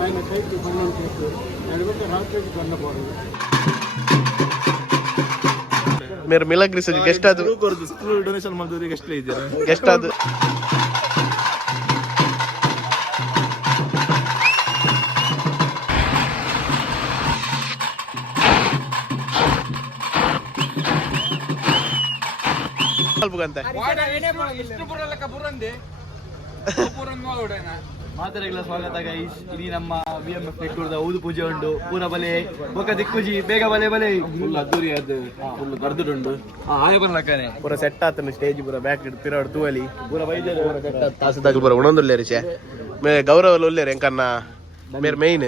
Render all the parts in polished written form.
ఆయన కైకి బంధం చేస్తూ ఎడబెట్టి రాత్రికి బండపోవడం मेरे मिलग्री से गेस्ट आदु स्कूल डोनेशन ಮಾಡಿದವರಿಗೆ ಗೆಸ್ಟ್ ಇದ್ದೀರಾ ಗೆಸ್ಟ್ ಆದು ಅಲ್ಬುಗಂತ ಇಷ್ಟಪುರಲಕ ಬುರಂದೆ ಪುರನ್ ಮಾಡೋಡೇನಾ ಮಾತರೆಗಳ ಸ್ವಾಗತ ಗೈಸ್ ಇಲ್ಲಿ ನಮ್ಮ VMF ನೆಟ್ಟೂರ್ದ ಊದು ಪೂಜೆ ಉಂಟು ಪೂರ ಬಲೆ ಬೊಕ ದಿಕ್ಕುಜಿ ಬೇಗ ಬಲೆ ಬಲೆ ಫುಲ್ ಅದ್ದೂರಿ ಅದು ಫುಲ್ ಬರ್ದುಂಡು ಆಯ ಬರ್ಲಕನೆ ಪೂರ ಸೆಟ್ ಆತನ ಸ್ಟೇಜ್ ಪೂರ ಬ್ಯಾಕ್ ಪಿರಾಡ್ ತೂವಲಿ ಪೂರ ವೈದ್ಯರು ತಾಸದಾಗ ಪೂರ ಉಣಂದುಲ್ಲೇರಿ ಚೆ ಮೇ ಗೌರವ ಉಲ್ಲೇರಿ ಎಂಕನ್ನ ಮೇರ್ ಮೇನ್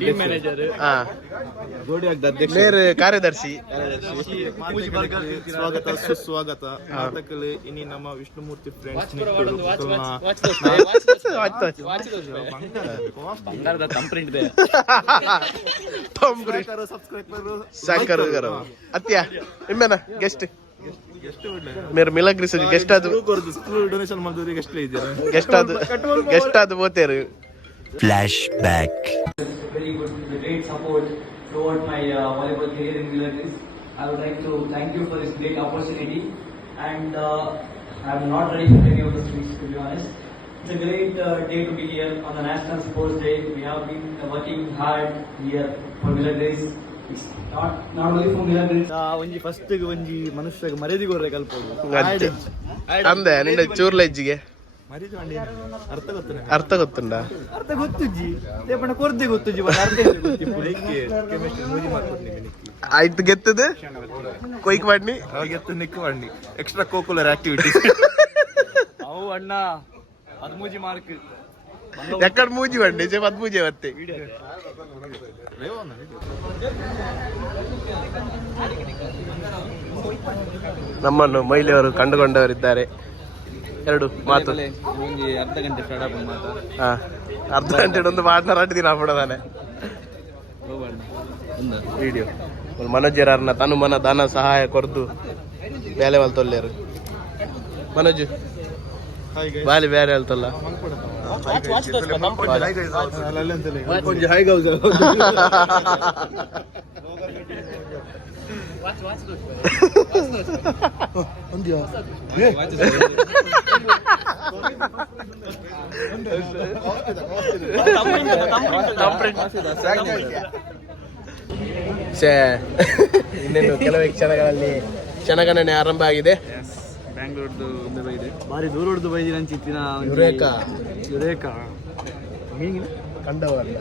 ಟೀಮ್ ಮ್ಯಾನೇಜರ್ ಗೋಡಿ ಆಗ್ದ ಅಧ್ಯಕ್ಷ ಮೇರ್ ಕಾರ್ಯದರ್ಶಿ ಸ್ವಾಗತ ಸುಸ್ವಾಗತ ಮಾತಕಲೆ ಇನಿ ನಮ್ಮ ವಿಷ್ಣುಮೂರ್ತಿ ಫ್ರೆಂಡ್ಸ್ ಬಂಗಾರದ ತಂಪ್ರಿಂಟ್ ದೆ ಸಬ್ಸ್ಕ್ರೈಬರ್ ಸಾಕರು ಅತ್ಯ ನಿಮ್ಮೇನ ಗೆಸ್ಟ್ मेरे मिलग्री से गेस्ट आदु ಸ್ಕೂಲ್ ಡೊನೇಷನ್ ಮಾಡಿದವರಿಗೆ ಗೆಸ್ಟ್ ಇದ್ದೀರಾ guest आदु बोतेರು Flashback. Very good, great support toward my volleyball career in Milagris. I would like to thank you for this great opportunity, and I am not ready for any of the speech, to be honest. It's a great day to be here on the National Sports Day. We have been working hard here for Milagris. It's not only for Milagris. ಒಂಜಿ first ಒಂಜಿ ಮನುಷ್ಯಗೆ ಮರ್ಯಾದಿಗೋರೆ ಕಲ್ಪೋದು ಅಂದೆ ನಿಂಡೆ ಚೂರ್ಲೆಜ್ಜಿಗೆ ಅರ್ಥ ಗೊತ್ತಿಲ್ಲ ಅರ್ಥ ಗೊತ್ತುಂಡ ಅರ್ಥ ಗೊತ್ತುಜ್ಜಿ ದೇಪಣ ಕೊರ್ದೆ ಗೊತ್ತುಜ್ಜಿ ಅರ್ಥ chemistry ಮೂಜಿ ಮಾಡ್ಕೊಡ್ತೀನಿ ಆಯ್ತು ಗೆತ್ತದು ಕೊಯ್ಕ್ ಮಾಡಿ ಗೆತ್ತು ನಿಕ್ಕು ಮಾಡಿ ಎಕ್ಸ್ಟ್ರಾ ಕೋಕುಲರ್ ಆಕ್ಟಿವಿಟೀಸ್ ಅವು ಅಣ್ಣ 13 ಮಾರ್ಕ್ ಎಕ್ಕಡ ಮೂಜಿ ಬಂಡೆ ಜೆ 13 ಬತ್ತೆ ನಮ್ಮನ್ನು ಮಹಿಳೆಯರು ಕಂಡುಕೊಂಡವರಿದ್ದಾರೆ ಎರಡು ಮಾತು ಅರ್ಧ ಗಂಟೆ ಸ್ಟಾರ್ಟ್ ಆಗ ಮಾತಾ ಅರ್ಧ ಗಂಟೆ ಒಂದು ಮಾತನಾಡಿದೀನಿ ಆಪಡದಾನೆ ವಿಡಿಯೋ ಮನೋಜರನ್ನ ತನು ಮನ ದಾನ ಸಹಾಯ ಕೊರ್ದು ಬೇಲೆ ಹೊಲ್ತೊಲ್ಲೇರು ಮನೋಜ್ ಬಾಲಿ ಬೇರೆ ಹೇಳ್ತಲ್ಲ ಇನ್ನೇನು ಕೆಲವೇ ಕ್ಷಣಗಳಲ್ಲಿ ಕ್ಷಣಗಣನೆ ಆರಂಭ ಆಗಿದೆ. ಬ್ಯಾಂಗ್ಳೂರ್ದು ಭಾರಿ ದೂರದ್ದು ಬೈದಿನ ಅಂಚಿತ್ತಿನ ಯುರೇಕಾ ಕಂಡವಲ್ಲ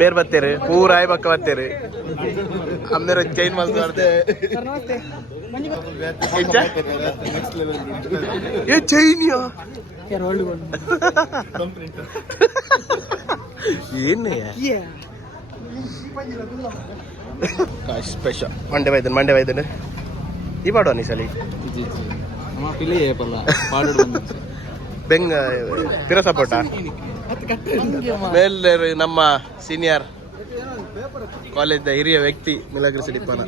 ಮೇರ್ ಬತ್ತೇರು ಪೂರ ಆಯ್ ಪಕ್ಕ ಬತ್ತೇರು ಅಂದ್ರೆ ಚೈನ್ ಮಾಡ್ತಾರೆ ಚೈನಿಯಾ ಏನೇ ಸ್ಪೆಷಲ್ ಮಂಡೆ ವೈದ್ಯನು ಈ ಪಾಡುವ ನೀ ಸಲಿ ಬೆಂಗ ತಿರ ಸಪೋಟ ಮೇಲೆ ನಮ್ಮ ಸೀನಿಯರ್ ಕಾಲೇಜ್ ಹಿರಿಯ ವ್ಯಕ್ತಿ ಮಿಲಗ್ರಿ ಸಿಡಿಪನ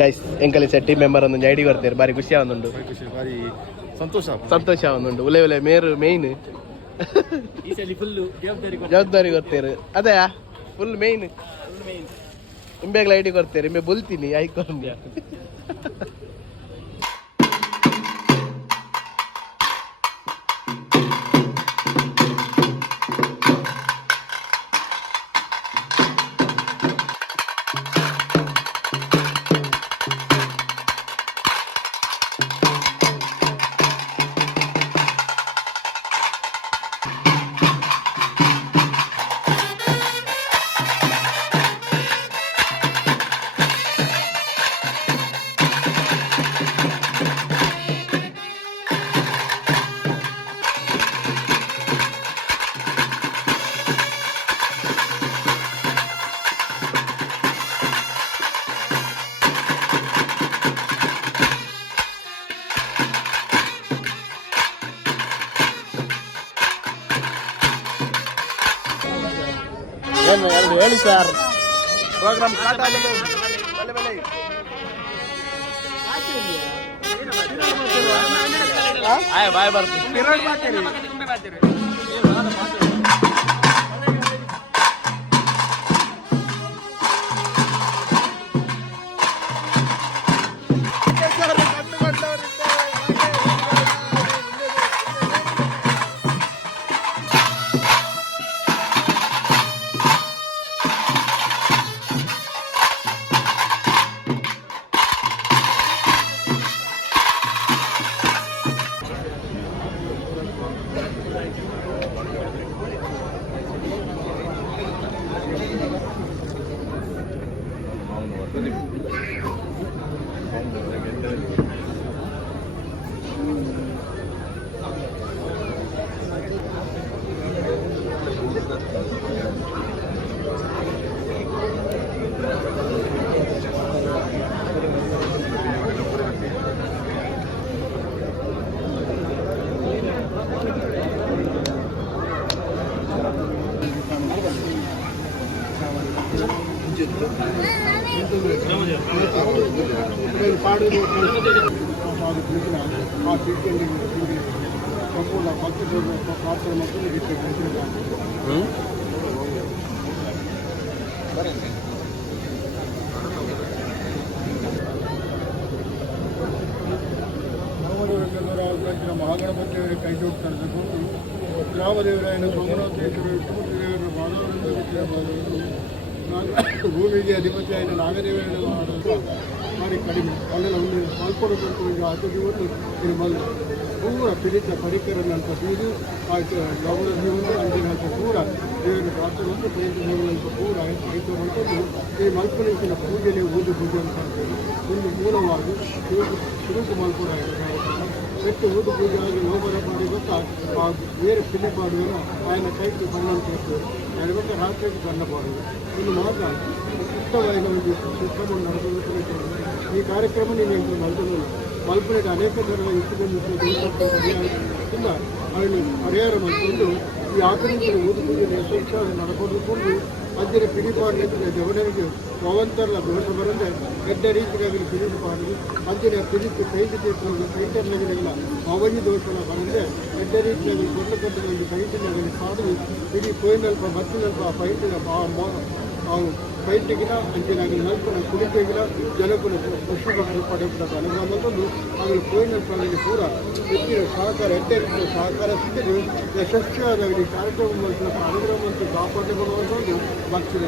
ಗೈಸ್ ಎಂಕಲಿ ಟೀಮ್ ಮೆಂಬರ್ ಒಂದು ಐಡಿ ಬರ್ತಾರೆ ಬಾರಿ ಖುಷಿ ಆವೊಂದುಂಡು ಸಂತೋಷ ಆವೊಂದುಂಡು ಉಲೆ ಮೇರು ಮೇಯ್ನ್ ಜವಾಬ್ದಾರಿ ಕೊಡ್ತೇರು ಅದೇ ಫುಲ್ ಮೇಯ್ನ್ ಇಂಬೆಗ್ಲ ಐಡಿ ಕೊಡ್ತೇವೆ ಇಂಬೆ ಬೊಲ್ತೀನಿ ಆಯ್ಕೊಂಡು ಏನು ಎರಡು ಹೇಳಿ ಸರ್ ಪ್ರೋಗ್ರಾಮ್ ಸ್ಟಾರ್ಟ್ ಆಗಿದೆ ಬಲೆ ಬಲೆ ಬಾಯ್ ಬರ್ತೀನಿ ఆ తీసుకెళ్ళి సంపూర్ణ భక్తి ప్రార్థన మొత్తం ರಾಮದೇವರ ಮಹಾಗಣಪತಿಯವರ ಕೈ ಜೋಡಿಸ್ತಾರೆ ಗ್ರಾಮದೇವರಾಯನ ಸೋಮನಾಥೇಶ್ವರ ಭೂಮಿಗೆ ಅಧಿಪತಿ అయిన నాగదేవుని మరి కడిమి వాళ్ళ ఉంది పాల్పడಬೇಕು ಈಗ ಆಚೆಗೆ ಇದು ಬಂದು ಪೂರ ಪಿಡಿತ ಪರಿಕರನಂತ ಬೀದು ಗೌರ ಜೀವನ ಅಂದಿನಂತ ಪೂರ ದೇವರ ಪ್ರಾರ್ಥನೆ ಪ್ರೇತ ಜೀವನಂತ ಪೂರ ಐದು ಮಾಡ್ಕೊಂಡು ಈ ಮಲ್ಪನಿಂಚಿನ ಪೂಜೆನೇ ಊದು ಪೂಜೆ ಅಂತ ಒಂದು ಮೂಲವಾಗಿ ಶುರುಕು ಮಲ್ಪುರ పెట్టి ఊదు పూజ ఆగి లోపలపడి గొప్ప ఆ వేరే పిల్లిపాడు ఆయన కైకి బంధం చేస్తారు ఆయన బట్టి రాత్రికి దండపాడు ఇది మాత్రం ఉత్తమైన సిద్ధము నడుపుతున్నట్టు ఈ కార్యక్రమాన్ని నేను నడుపుతున్నాను మలుపునేటి అనేక కింద ఆయన పరిహారం అనుకుంటూ ఈ ఆకరించిన ఊదు పూజ యశోత్సవాలు నడపడుకుంటూ ಮಧ್ಯೆ ಪಿಡಿಪಾಡಿನ ಜವನರಿಗೆ ಪವಂತರ್ಲ ದೋಷ ಬರಂದ್ರೆ ಎಡ್ಡ ರೀತಿಯಾಗಿ ಪಿಡಿಪಾಡಿ ಮಧ್ಯೆ ಪಿಡಿತು ಕೈದು చేతులు ಕೈಟರ್ನಗಿರಲ್ಲ ಅವಧಿ ದೋಷನ ಬರಂದ್ರೆ ಎಡ್ಡ ರೀತಿಯಾಗಿ ಕೊಟ್ಟಕಟ್ಟದಲ್ಲಿ ಕೈಟಿನಗಲಿ ಪಾಡಿ ಪಿಡಿ ಪೋಯಿನಲ್ಪ ಮತ್ತಿನಲ್ಪ ಪೈಟಿನ ಪೈಟಿಗಿನ ಅಂಚಿನಾಗಿ ನಲ್ಪನ ಕುಡಿಕೆಗಿನ ಜನಪದ ಪಶುಗಳು ಪಡೆಯುವ ಅನುಭವವನ್ನು ಆಗಲು ಪೋಯಿನಲ್ಪದಲ್ಲಿ ಪೂರ ಹೆಚ್ಚಿನ ಸಹಕಾರ ಎಡ್ಡ ರೀತಿಯ ಸಹಕಾರ ಸಿಕ್ಕಿದ್ದು ಯಶಸ್ವಿಯಾದ ಈ ಕಾರ್ಯಕ್ರಮ ಅನುಗ್ರಹವನ್ನು ಕಾಪಾಡಿಕೊಳ್ಳುವಂಥದ್ದು ಭಕ್ತಿಯ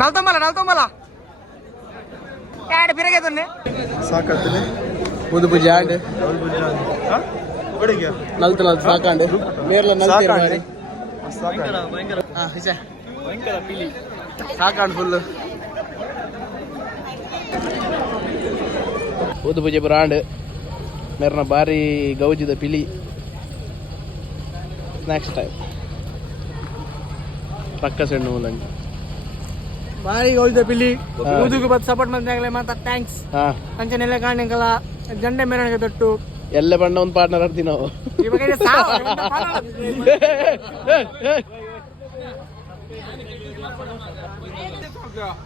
ನಲ್ತೊಂಬಲ ಎರಡು ಬಿರಗೆ ತೊನ್ನೆ ಸಾಕಾಗ್ತದೆ ಬುದು ಪೂಜೆ ಆಂಡ್ ನಲ್ತು ಸಾಕಾಂಡ್ ಮೇರ್ಲ ನಲ್ತೇರು ಮಾರಿ ಸಾಕಾಂಡ್ ಫುಲ್ ಬುದು ಪೂಜೆ ಪುರ ಆಂಡ್ ಮೇರ್ನ ಬಾರಿ ಗೌಜಿದ ಪಿಲಿ ಸ್ನಾಕ್ಸ್ ಟೈಮ್ ಪಕ್ಕ ಸಣ್ಣ ಮೂಲಂಗಿ ಬಾರಿ ಹೋಲ್ದ ಪಿಲಿ ಊದುಗೆ ಬತ್ ಸಪೋರ್ಟ್ ಮಂದಾಗಲೇ ಮಾತಾ ಥ್ಯಾಂಕ್ಸ್ ಹಾ ಅಂಚನೆಲ್ಲ ಕಾಣಂಗಲ್ಲ ಜಂಡೆ ಮೆರವಣಿಗೆ ತೊಟ್ಟು ಎಲ್ಲ ಬಣ್ಣ ಒಂದು ಪಾರ್ಟ್ನರ್ ಆಡ್ತೀವಿ ನಾವು ಇವಾಗ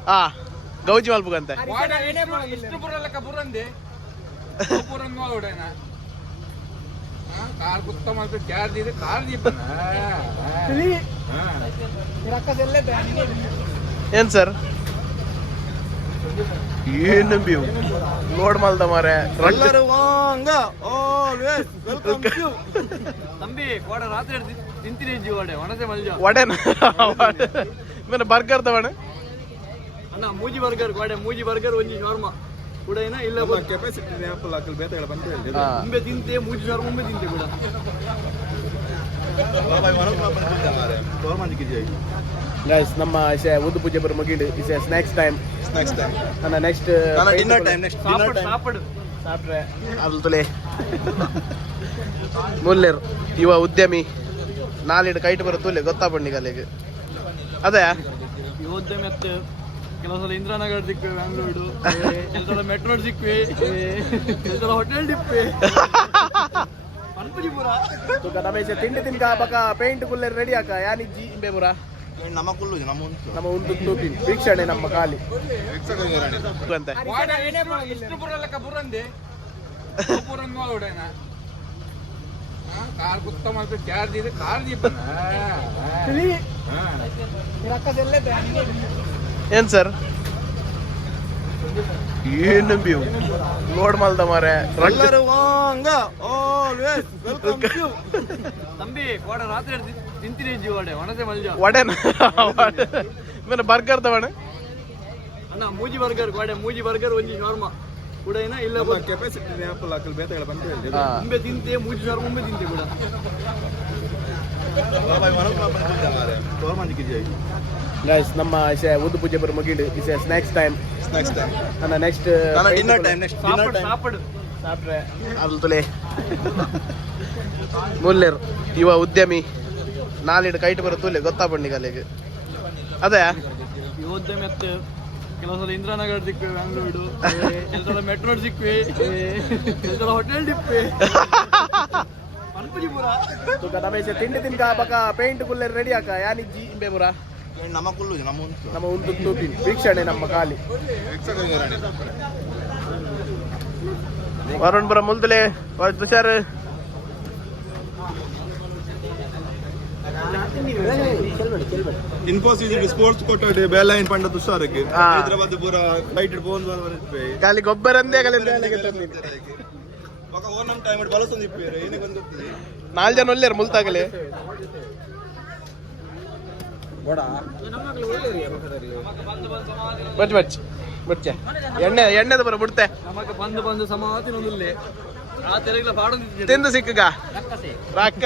ಹಾ ಗೌಜಿ ಮಲ್ಪುಗಂತೆ ಇಷ್ಟಪುರ ಲೆಕ್ಕ ಬುರಂದೆ ಪುರನ್ ನೋಡೋಣ ಕಾರ್ ಕುತ್ತ ಮತ್ತೆ ಚಾರ್ಜ್ ಇದೆ ಕಾರ್ ಏನ್ ಸರ್ ಏನ್ ನಂಬಿ ನೋಡ್ ಮಲ್ದ ಮಾರೆ ತಂಬಿ ಕೋಡ ರಾತ್ರಿ ತಿಂತೀನಿ ಜೀವ ವಡೆ ಒಣಸೆ ಮಲ್ಜ ವಡೆನ ಮೇಲೆ ಬರ್ಗರ್ ತವಣ ಅಣ್ಣ ಮೂಜಿ ಬರ್ಗರ್ ಕೋಡೆ ಮೂಜಿ ಬರ್ಗರ್ ಒಂಜಿ ಶಾರ್ಮ ಕೂಡ ಏನ ಇಲ್ಲ ಕೆಪಾಸಿಟಿ ಆಪಲ್ ಹಾಕಲ್ ಬೇತಗಳ ಬಂತು ಮುಂಬೆ ತಿಂತೆ ಮೂಜಿ ಶಾರ್ಮ ಮುಂಬೆ ತಿಂತೆ ಕೂಡ ಗೈಸ್ ನಮ್ಮ ಉದ್ದು ಪೂಜೆ ಬರ ಮುಗಿಡು ಇಸ್ ಸ್ನಾಕ್ಸ್ ಟೈಮ್ ನನ್ನ ನೆಕ್ಸ್ಟ್ ಡಿನ್ನರ್ ಟೈಮ್ ನೆಕ್ಸ್ಟ್ ಸಾಪಡು ಸಾಪ್ರೆ ಅದು ತುಲೆ ಮುಲ್ಲೇರು ಯುವ ಉದ್ಯಮಿ ನಾಲಿಡು ಕೈಟ್ ಬರೋ ತುಲೆ ಗೊತ್ತಾ ಬಣ್ಣಿ ಕಲೆಗೆ ಅದೇ ಯೋದ್ಯಮಿ ಅತ್ತೆ ಕೆಲವು ಸಲ ಇಂದ್ರಾನಗರ್ ಸಿಕ್ವೆ ಬ್ಯಾಂಗ್ಳೂರು ಕೆಲವು ಸಲ ಮೆಟ್ರೋ ಸಿಕ್ವೆ ಕೆಲವು ಸಲ ಹೋಟೆಲ್ ಡಿಪ್ಪೆ ಪನ್ಪುಜಿಪುರ ತುಕ ನಮೇಶ ತಿಂಡಿ ತಿನ್ಕ ಬಕ ಪೇಂಟ್ ಕುಲ್ಲೆ ರೆಡಿ ಆಕ ಯಾನಿಜ್ಜಿ ಇಂಬೆ ಪುರ ನಮ್ಮ ಉಂಟು ತೂಪಿನ್ ವೀಕ್ಷಣೆ ನಮ್ಮ ಖಾಲಿ ಅಂತ ಇಷ್ಟಪುರ ಲೆಕ್ಕ ಬುರಂದೆ ಪುರನ್ ನೋಡೋಣ ಕಾರ್ ಕುತ್ತ ಮತ್ತೆ ಚಾರ್ಜ್ ಇದೆ ಕಾರ್ ಏನ್ ಸರ್ ಏನ್ ನಂಬಿ ನೋಡ್ ಮಲ್ದ ಮಾರೆ ತಂಬಿ ಕೋಡ ರಾತ್ರಿ ತಿಂತೀನಿ ಜೀವ ವಡೆ ಒಣಸೆ ಮಲ್ಜ ವಡೆನ ಮೇಲೆ ಬರ್ಗರ್ ತವಣ ಅಣ್ಣ ಮೂಜಿ ಬರ್ಗರ್ ಕೋಡೆ ಮೂಜಿ ಬರ್ಗರ್ ಒಂಜಿ ಶಾರ್ಮ ಕೂಡ ಏನ ಇಲ್ಲ ಕೆಪಾಸಿಟಿ ಆಪಲ್ ಹಾಕಲ್ ಬೇತಗಳ ಬಂತು ಮುಂಬೆ ತಿಂತೆ ಮೂಜಿ ಶಾರ್ಮ ಮುಂಬೆ ತಿಂತೆ ಕೂಡ ಗೈಸ್ ನಮ್ಮ ಉದ್ದು ಪೂಜೆ ಬರ ಮುಗಿಡು ಇಸ್ ಸ್ನಾಕ್ಸ್ ಟೈಮ್ ನನ್ನ ನೆಕ್ಸ್ಟ್ ಡಿನ್ನರ್ ಟೈಮ್ ನೆಕ್ಸ್ಟ್ ಸಾಪಡು ಸಾಪ್ರೆ ಅದು ತುಲೆ ಮುಲ್ಲೇರು ಯುವ ಉದ್ಯಮಿ ನಾಲಿಡು ಕೈಟ್ ಬರೋ ತುಲೆ ಗೊತ್ತಾ ಬಣ್ಣಿ ಕಲೆಗೆ ಅದೇ ಯೋದ್ಯಮಿ ಅತ್ತೆ ಕೆಲವು ಸಲ ಇಂದ್ರಾನಗರ್ ಸಿಕ್ವೆ ಬ್ಯಾಂಗ್ಳೂರು ಕೆಲವು ಸಲ ಮೆಟ್ರೋ ಸಿಕ್ವೆ ಕೆಲವು ಸಲ ಹೋಟೆಲ್ ಡಿಪ್ಪೆ ಪನ್ಪುಜಿಪುರ ತುಕ ನಮೇಶ ತಿಂಡಿ ತಿನ್ಕ ಬಕ ಪೇಂಟ್ ಕುಲ್ಲೆ ರೆಡಿ ಆಕ ಯಾನಿಜ್ಜಿ ಇಂಬೆ ಪುರ ನಮ್ಮ ಉಂಟು ತೂಪಿನ್ ವೀಕ್ಷಣೆ ನಮ್ಮ ಖಾಲಿ ವರುಣ್ ಪುರ ಮುಲ್ತಲೆ ತುಷಾರ್ ಇನ್ಫೋಸಿಸ್ ಸ್ಪೋರ್ಟ್ಸ್ ಕೊಟ್ಟೆ ಬೇಲೈನ್ ಪಂಡ ತುಷಾರಕ್ಕೆ ಹೈದರಾಬಾದ್ ಪೂರ ಫ್ಲೈಟ್ ಫೋನ್ ಖಾಲಿ ಗೊಬ್ಬರಂದೇ ಓನಮ್ ಟೈಮ್ ಬಳಸೊಂದು ಇಪ್ಪೇರು ಏನಿಗೆ ಬಂದಿರ್ತದೆ 4 ಜನ ಒಳ್ಳೆಯರು ಮುಲ್ತಾಗಲೇ ಬಚ್ಚ ಎಣ್ಣೆದ ಬರ ಬಿಡ್ತೆ ನಮಗೆ ಬಂದು ಸಮಾತಿ ನೊಂದುಲ್ಲೆ ಆ ತೆರೆಗ್ಲ ಪಾಡೊಂದಿದ್ದೆ ತಿಂದು ಸಿಕ್ಕಗ ರಾಕ್ಕ